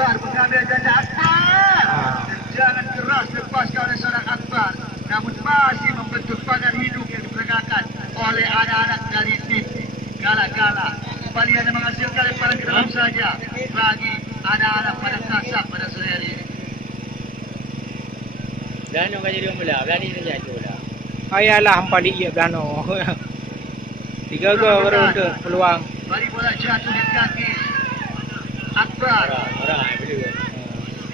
Akbar mengambil janda Akbar. Jangan keras lepaskan oleh seorang Akbar. Namun masih membentuk pagar hidup yang diperagakan oleh anak-anak dari tim Gala-Gala. Kembali hanya menghasilkan lemparan ke dalam saja bagi anak-anak pada kasar pada sore hari ini. Belano kan jadi bola. Berani saja itu bola. Ayalah hampa dia Belano. 3 gol baru untuk peluang. Balik bola jatuh di kaki Akbar. Orang boleh.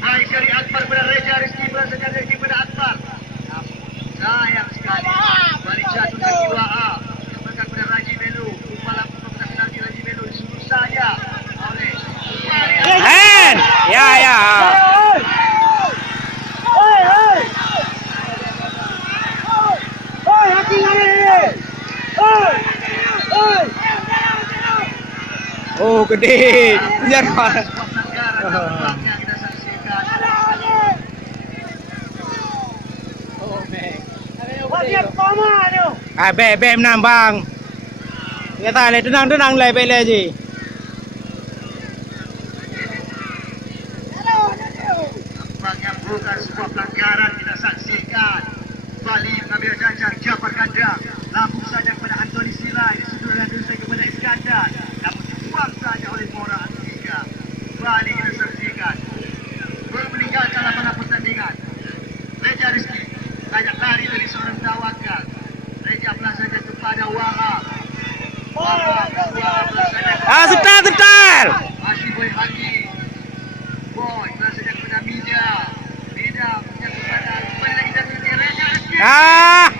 Baik dari Akbar kepada Reza Rizki, berasakan Rizki kepada Akbar. Sayang sekali. Balik jatuh ke jiwa A. Kembalikan kepada Raji Belu. Kepala kepada penalti Raji Belu disuruh saja oleh Hen! Ya. Oh, gede. Jangan. yang kita saksikan. Be menang bang. Kata le tenang lai bele je. Nampaknya bukan sebuah pelanggaran kita saksikan. Bali mengambil janjang Jafar Kandang. Lambung saja kepada Antoni Sirai. Disuduh dan dusai kepada Iskandar. Namun dibuang saja oleh Mora Antiga. Bali kita saksikan. Baru meninggalkan lapangan pertandingan. Reza Rizki. Banyak lari dari seorang Tawakal. Reza belah saja kepada Waha. Setar. Masih Boy Haki. Boy belah saja kepada Mida. Mida punya kepada lagi dari Reza Rizki.